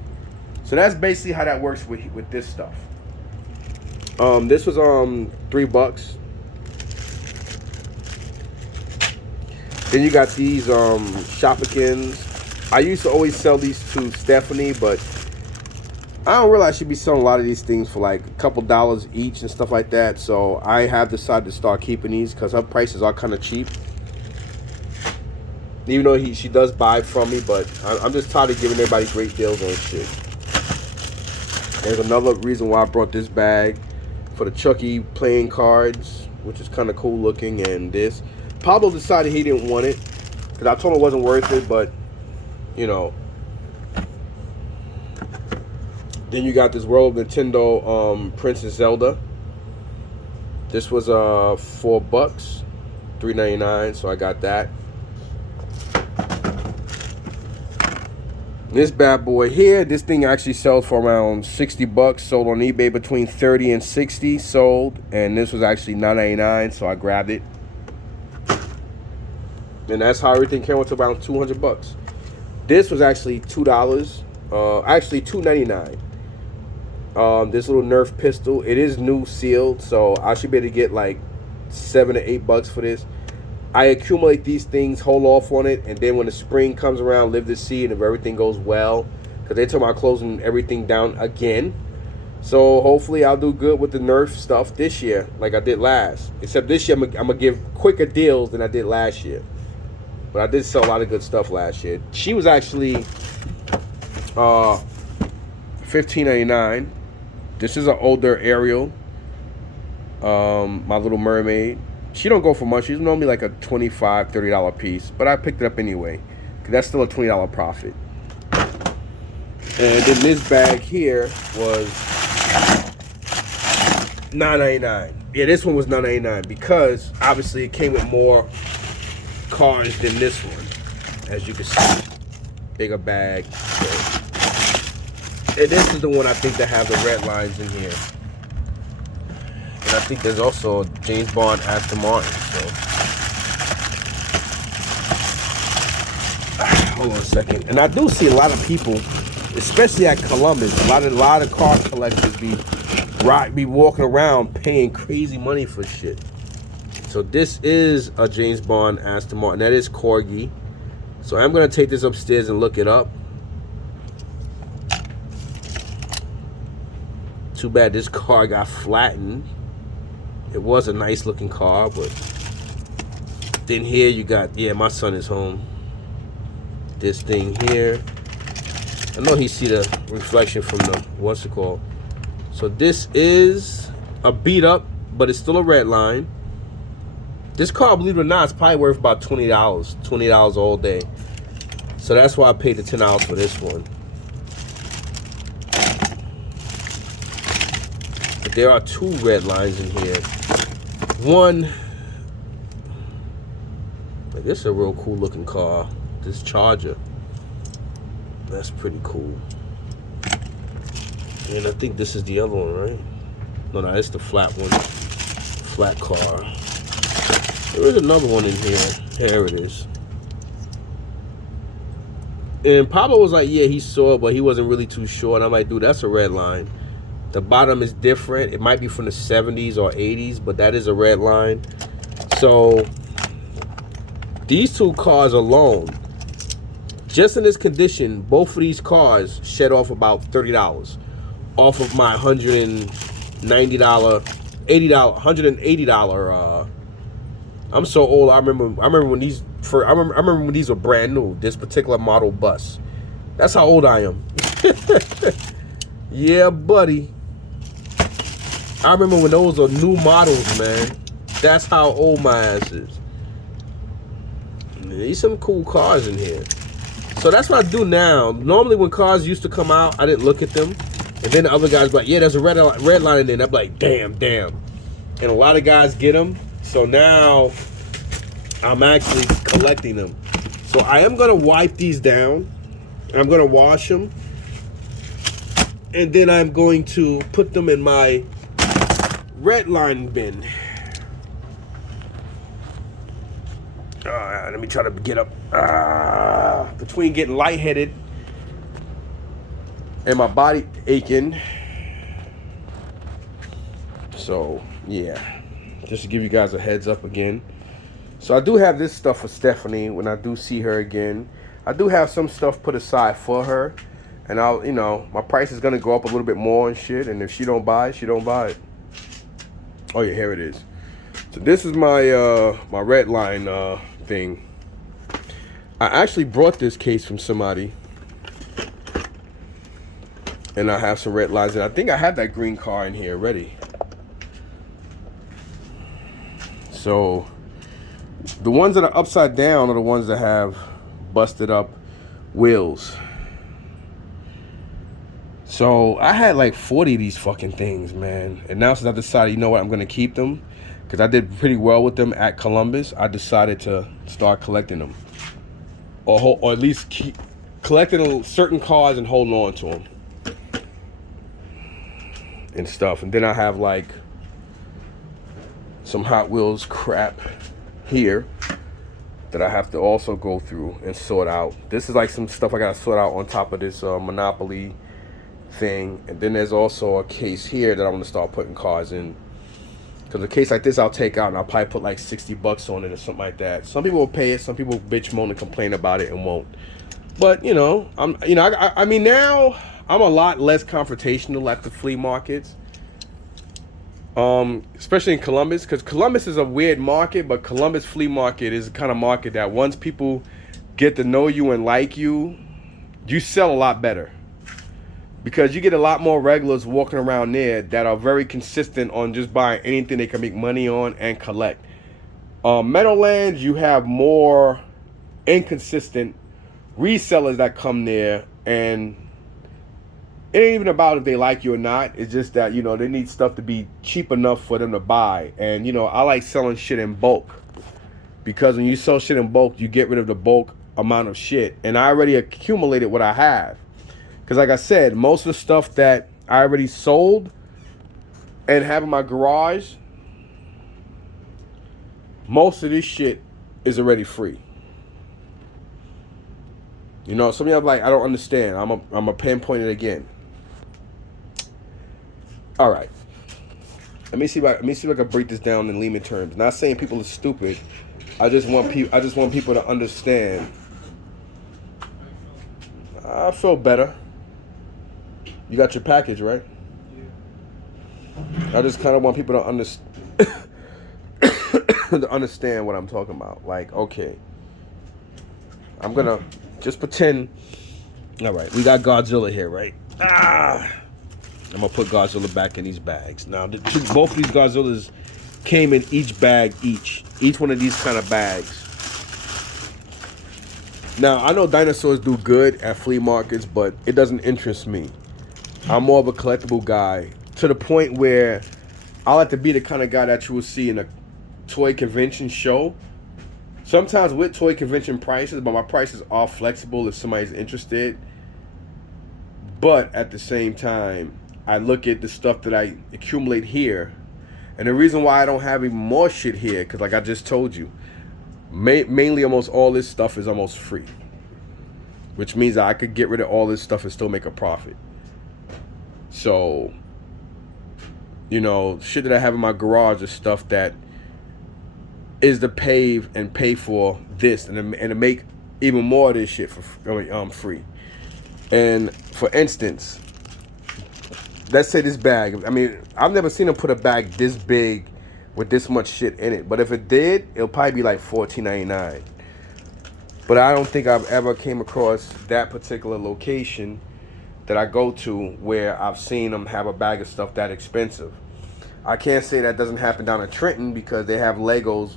So that's basically how that works with this stuff. This was $3. Then you got these Shopikins. I used to always sell these to Stephanie, but I don't realize she'd be selling a lot of these things for like a couple dollars each and stuff like that. So I have decided to start keeping these because her prices are kind of cheap. Even though she does buy from me, but I'm just tired of giving everybody great deals on shit. There's another reason why I brought this bag for the Chucky playing cards, which is kind of cool looking. And this, Pablo decided he didn't want it because I told him it wasn't worth it, but you know. Then you got this World of Nintendo Princess Zelda. This was $4, $3.99, so I got that. This bad boy here, this thing actually sells for around $60. Sold on eBay between 30 and 60 sold, and this was actually $9.99, so I grabbed it. And that's how everything came out to around $200. This was actually $2, actually $2.99. This little Nerf pistol, it is new sealed, so I should be able to get like $7 to $8 for this. I accumulate these things, hold off on it, and then when the spring comes around, live to see, and if everything goes well, because they're talking about closing everything down again. So hopefully I'll do good with the Nerf stuff this year, like I did last. Except this year I'm gonna give quicker deals than I did last year. But I did sell a lot of good stuff last year. She was actually $15.99. This is an older Ariel, My Little Mermaid. She don't go for much. She's normally like a $25, $30 piece, but I picked it up anyway because that's still a $20 profit. And then this bag here was $9.99. Yeah, this one was $9.99 because obviously it came with more cards than this one, as you can see. Bigger bag. And this is the one I think that have the red lines in here. And I think there's also a James Bond Aston Martin. So hold on a second. And I do see a lot of people, especially at Columbus, a lot of car collectors be walking around paying crazy money for shit. So this is a James Bond Aston Martin. That is Corgi. So I'm gonna take this upstairs and look it up. Too bad this car got flattened. It was a nice looking car, but then here you got, yeah, my son is home. This thing here. I know he see the reflection from the, what's it called? So this is a beat up, but it's still a red line. This car, believe it or not, is probably worth about $20. $20 all day. So that's why I paid the $10 for this one. But there are two red lines in here. One, like, this is a real cool looking car. This Charger. That's pretty cool. And I think this is the other one, right? No, it's the flat one. Flat car. There is another one in here. Here it is. And Pablo was like, yeah, he saw it, but he wasn't really too sure. And I'm like, dude, that's a red line. The bottom is different. It might be from the 70s or 80s, but that is a red line. So these two cars alone, just in this condition, both of these cars shed off about $30 off of my $190, $80, $180. I'm so old. I remember when these were brand new. This particular model bus. That's how old I am. Yeah, buddy. I remember when those are new models, man. That's how old my ass is. There's some cool cars in here. So that's what I do now. Normally when cars used to come out, I didn't look at them. And then the other guys were like, yeah, there's a red line in there. And I'm like, damn. And a lot of guys get them. So now I'm actually collecting them. So I am going to wipe these down. I'm going to wash them. And then I'm going to put them in my red line bin. Let me try to get up. Between getting lightheaded and my body aching. So, yeah. Just to give you guys a heads up again. So I do have this stuff for Stephanie when I do see her again. I do have some stuff put aside for her. and I'll, you know, my price is gonna go up a little bit more and shit. And if she don't buy it, she don't buy it. Oh yeah, here it is. So this is my my red line thing. I actually brought this case from somebody, and I have some red lines. And I think I had that green car in here already. So the ones that are upside down are the ones that have busted up wheels. So I had like 40 of these fucking things, man. And now since I decided, you know what, I'm gonna keep them because I did pretty well with them at Columbus. I decided to start collecting them, or at least keep collecting certain cars and holding on to them and stuff. And then I have like some Hot Wheels crap here that I have to also go through and sort out. This is like some stuff I gotta sort out on top of this Monopoly thing. And then there's also a case here that I want to start putting cars in, because a case like this I'll take out and I'll probably put like $60 on it or something like that. Some people will pay it, some people bitch, moan, and complain about it and won't. But you know, I mean, now I'm a lot less confrontational at the flea markets, especially in Columbus, because Columbus is a weird market. But Columbus flea market is the kind of market that once people get to know you and like you, you sell a lot better. Because you get a lot more regulars walking around there that are very consistent on just buying anything they can make money on and collect. Meadowlands, you have more inconsistent resellers that come there, and it ain't even about if they like you or not. It's just that, you know, they need stuff to be cheap enough for them to buy. And, you know, I like selling shit in bulk, because when you sell shit in bulk, you get rid of the bulk amount of shit. And I already accumulated what I have. Because like I said, most of the stuff that I already sold and have in my garage, most of this shit is already free. You know, some of y'all like, I don't understand. I'm a pinpoint it again. All right. Let me see if I can break this down in layman terms. Not saying people are stupid. I just want people to understand. I feel better. You got your package, right? Yeah. I just kind of want people to understand what I'm talking about. Like, okay, I'm gonna just pretend. All right, we got Godzilla here, right? I'm gonna put Godzilla back in these bags. Now, both of these Godzillas came in each bag, each one of these kind of bags. Now, I know dinosaurs do good at flea markets, but it doesn't interest me. I'm more of a collectible guy, to the point where I like to be the kind of guy that you will see in a toy convention show. Sometimes with toy convention prices, but my prices are flexible if somebody's interested. But at the same time, I look at the stuff that I accumulate here. And the reason why I don't have even more shit here, because like I just told you, mainly almost all this stuff is almost free. Which means that I could get rid of all this stuff and still make a profit. So, you know, shit that I have in my garage is stuff that is to pay for this and to make even more of this shit for free. And for instance, let's say this bag. I mean, I've never seen them put a bag this big with this much shit in it. But if it did, it'll probably be like $14.99. But I don't think I've ever came across that particular location that I go to where I've seen them have a bag of stuff that expensive. I can't say that doesn't happen down in Trenton, because they have Legos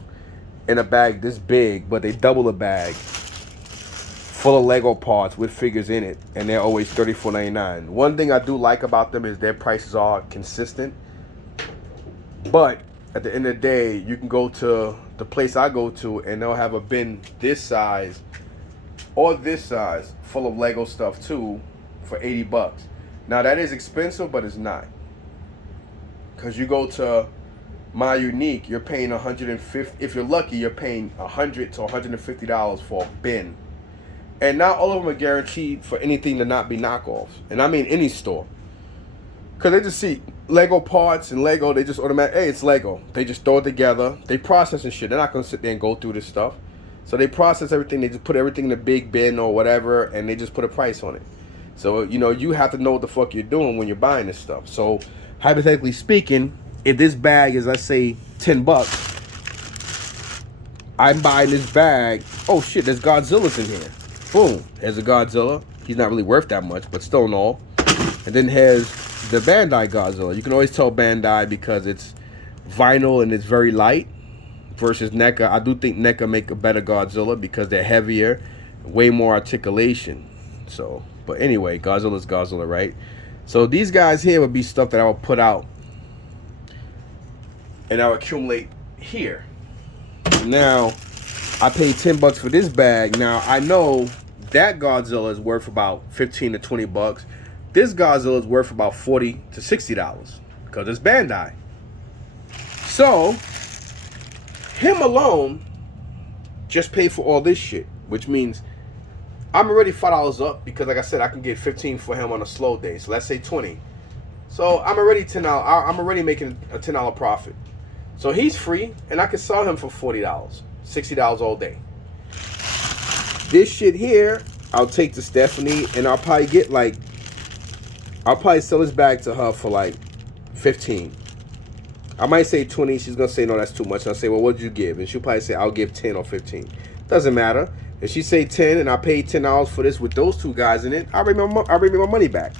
in a bag this big, but they double a bag full of Lego parts with figures in it, and they're always $34.99. One thing I do like about them is their prices are consistent. But at the end of the day, you can go to the place I go to and they'll have a bin this size or this size full of Lego stuff too, for $80. Now that is expensive, but it's not. Cause you go to My Unique, you're paying $150. If you're lucky, you're paying $100 to $150 for a bin. And not all of them are guaranteed for anything to not be knockoffs. And I mean any store. Cause they just see Lego parts and Lego, they just automatically, hey, it's Lego. They just throw it together. They process and shit. They're not gonna sit there and go through this stuff. So they process everything. They just put everything in a big bin or whatever, and they just put a price on it. So, you know, you have to know what the fuck you're doing when you're buying this stuff. So, hypothetically speaking, if this bag is, let's say, $10, I'm buying this bag. Oh shit, there's Godzilla's in here. Boom, there's a Godzilla. He's not really worth that much, but still in all. And then here's the Bandai Godzilla. You can always tell Bandai because it's vinyl and it's very light versus NECA. I do think NECA make a better Godzilla because they're heavier, way more articulation. So, but anyway, Godzilla's Godzilla, right? So these guys here would be stuff that I would put out and I would accumulate here. Now, I paid $10 for this bag. Now, I know that Godzilla is worth about 15 to 20 bucks. This Godzilla is worth about $40 to $60 because it's Bandai. So, him alone just paid for all this shit, which means I'm already $5 up because, like I said, I can get 15 for him on a slow day. So let's say 20. So I'm already $10. I'm already making a $10 profit. So he's free, and I can sell him for $40, $60 all day. This shit here, I'll take to Stephanie, and I'll probably get like, I'll probably sell this bag to her for like 15. I might say 20. She's gonna say no, that's too much. And I'll say, well, what did you give? And she'll probably say, I'll give 10 or 15. Doesn't matter. If she say 10 and I paid $10 for this with those two guys in it, I'll bring my money back.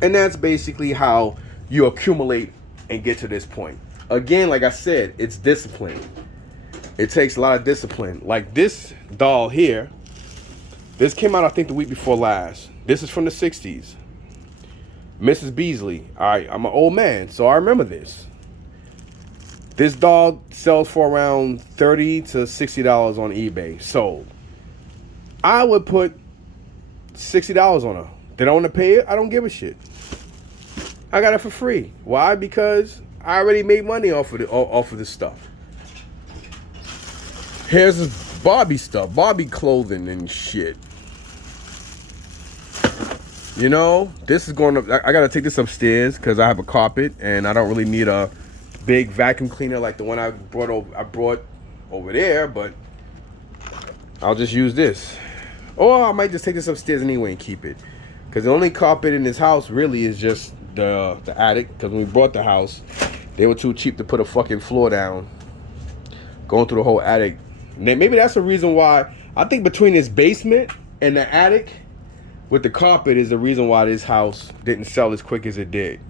And that's basically how you accumulate and get to this point. Again, like I said, it's discipline. It takes a lot of discipline. Like this doll here, this came out I think the week before last. This is from the 60s. Mrs. Beasley. Alright, I'm an old man, so I remember this. This doll sells for around $30 to $60 on eBay. Sold. I would put $60 on her. They don't want to pay it, I don't give a shit. I got it for free. Why? Because I already made money off of this stuff. Here's this Barbie stuff, Barbie clothing and shit. You know, this is going up. I gotta take this upstairs because I have a carpet and I don't really need a big vacuum cleaner like the one I brought over there. But I'll just use this, or I might just take this upstairs anyway and keep it. Because the only carpet in this house really is just the attic. Because when we bought the house, they were too cheap to put a fucking floor down. Going through the whole attic. Maybe that's the reason why. I think between this basement and the attic with the carpet is the reason why this house didn't sell as quick as it did.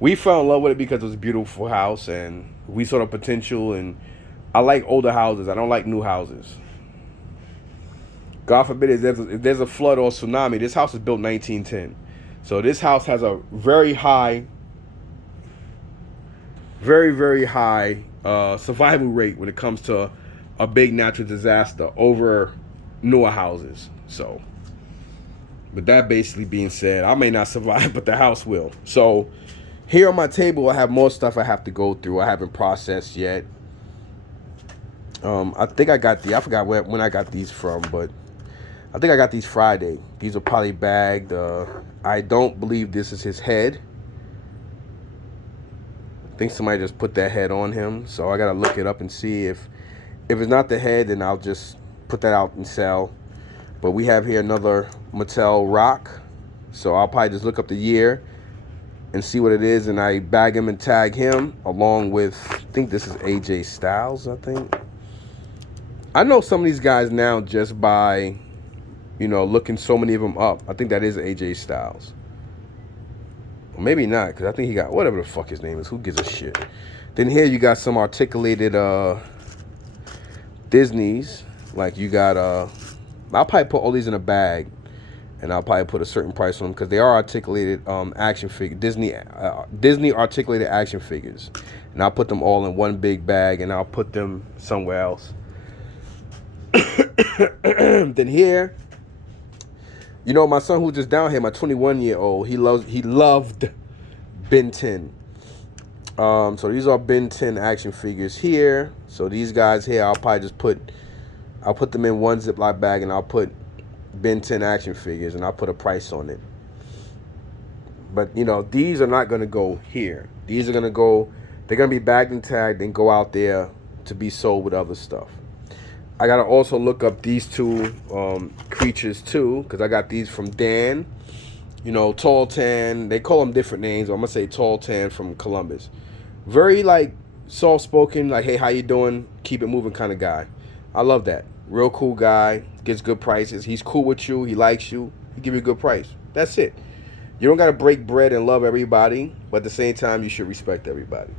We fell in love with it because it was a beautiful house and we saw the potential, and I like older houses. I don't like new houses. God forbid if there's a flood or tsunami. This house is built 1910. So this house has a very high, very high survival rate when it comes to a big natural disaster over newer houses. So, but that basically being said, I may not survive, but the house will. So here on my table, I have more stuff I have to go through. I haven't processed yet. I think I forgot when I got these from, but I think I got these Friday. These are probably bagged. I don't believe this is his head. I think somebody just put that head on him. So I got to look it up and see if it's not the head, then I'll just put that out and sell. But we have here another Mattel rock. So I'll probably just look up the year and see what it is. And I bag him and tag him along with, I think this is AJ Styles, I think. I know some of these guys now just by, you know, looking so many of them up. I think that is AJ Styles. Or maybe not, because I think he got whatever the fuck his name is. Who gives a shit? Then here you got some articulated Disneys. Like you got, I'll probably put all these in a bag. And I'll probably put a certain price on them because they are articulated action figure Disney articulated action figures. And I'll put them all in one big bag and I'll put them somewhere else. Then here, you know, my son who's just down here, my 21-year-old, he loved Ben 10. So these are Ben 10 action figures here. So these guys here, I'll put them in one Ziploc bag and I'll put Ben 10 action figures and I'll put a price on it. But you know, these are not going to go here. These are going to go, they're going to be bagged and tagged and go out there to be sold with other stuff. I got to also look up these two creatures too, because I got these from Dan. You know, tall tan. They call him different names. I'm gonna say tall tan from Columbus. Very like soft spoken, like hey, how you doing? Keep it moving kind of guy. I love that. Real cool guy. Gets good prices. He's cool with you. He likes you. He give you a good price. That's it. You don't gotta break bread and love everybody, but at the same time, you should respect everybody.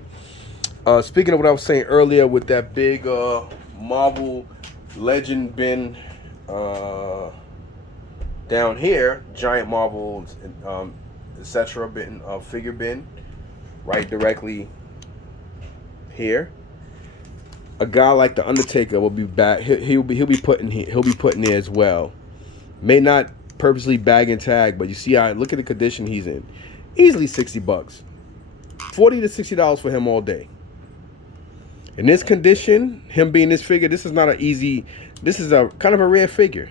Speaking of what I was saying earlier with that big Marvel Legend bin uh, down here, giant Marvel, etc. bin figure bin, right directly here. A guy like the Undertaker will be back. He'll be putting there as well. May not purposely bag and tag, but you see, look at the condition he's in. Easily $60, $40 to $60 for him all day. In this condition, him being this figure, this is not an easy. This is a kind of a rare figure.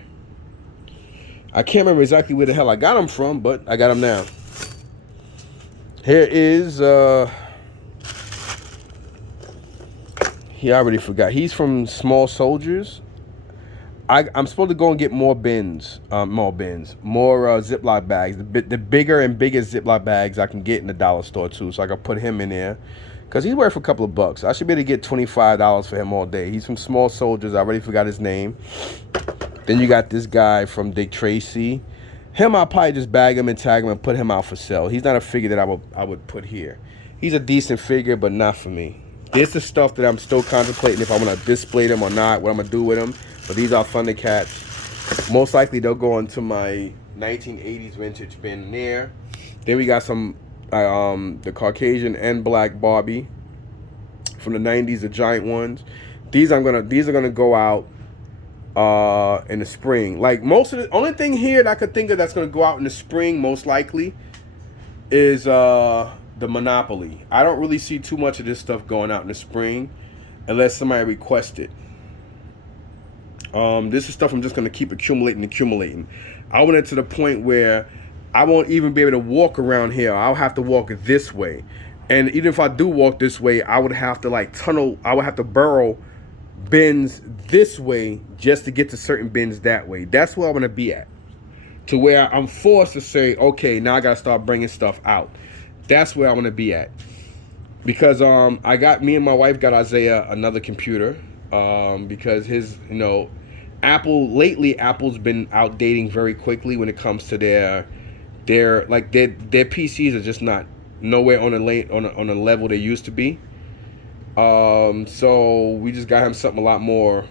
I can't remember exactly where the hell I got him from, but I got him now. Here is he already forgot. He's from Small Soldiers. I'm supposed to go and get more more Ziploc bags. The bigger and biggest Ziploc bags I can get in the dollar store too, so I can put him in there. Because he's worth a couple of bucks. I should be able to get $25 for him all day. He's from Small Soldiers. I already forgot his name. Then you got this guy from Dick Tracy. Him, I'll probably just bag him and tag him and put him out for sale. He's not a figure that I would put here. He's a decent figure, but not for me. This is stuff that I'm still contemplating if I want to display them or not, what I'm going to do with them. But these are Thundercats. Most likely they'll go into my 1980s vintage bin there. Then we got some the Caucasian and black Barbie from the 90s, the giant ones. These are gonna go out in the spring. Like most of the only thing here that I could think of that's gonna go out in the spring most likely is the Monopoly. I don't really see too much of this stuff going out in the spring unless somebody requests it. This is stuff I'm just gonna keep accumulating. I went to the point where I won't even be able to walk around here. I'll have to walk this way. And even if I do walk this way, I would have to I would have to burrow bins this way just to get to certain bins that way. That's where I want to be at. To where I'm forced to say, okay, now I got to start bringing stuff out. That's where I want to be at. Because me and my wife got Isaiah another computer. Because Apple's been outdating very quickly when it comes to their PCs are just not nowhere on a level they used to be. So we just got him something a lot more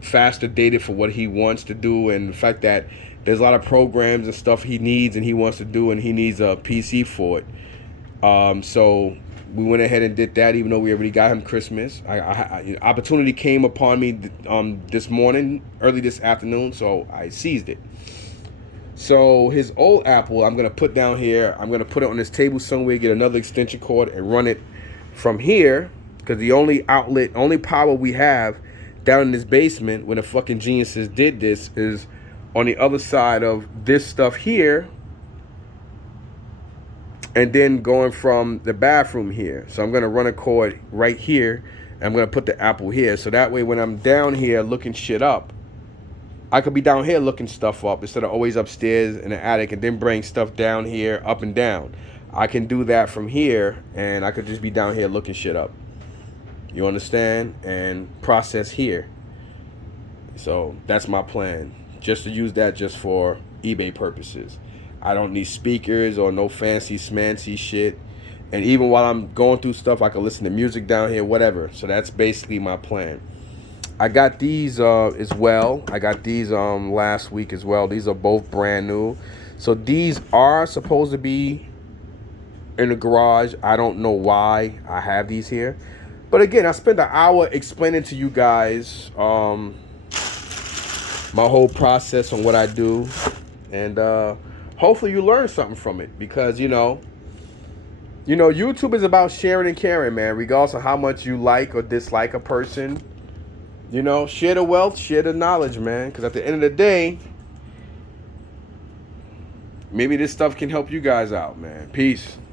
faster dated for what he wants to do, and the fact that there's a lot of programs and stuff he needs and he wants to do, and he needs a PC for it. So we went ahead and did that, even though we already got him Christmas. Opportunity came upon me this morning, early this afternoon, so I seized it. So his old Apple, I'm going to put down here. I'm going to put it on this table somewhere, get another extension cord, and run it from here. Because the only power we have down in this basement where the fucking geniuses did this is on the other side of this stuff here. And then going from the bathroom here. So I'm going to run a cord right here. And I'm going to put the Apple here. So that way when I'm down here looking shit up, I could be down here looking stuff up instead of always upstairs in the attic and then bring stuff down here, up and down. I can do that from here, and I could just be down here looking shit up. You understand? And process here. So that's my plan. Just to use that just for eBay purposes. I don't need speakers or no fancy smancy shit. And even while I'm going through stuff, I can listen to music down here, whatever. So that's basically my plan. I got these as well. I got these last week as well. These are both brand new. So these are supposed to be in the garage. I don't know why I have these here. But again, I spent an hour explaining to you guys my whole process on what I do. And hopefully you learn something from it. Because, YouTube is about sharing and caring, man. Regardless of how much you like or dislike a person. Share the wealth, share the knowledge, man. Because at the end of the day, maybe this stuff can help you guys out, man. Peace.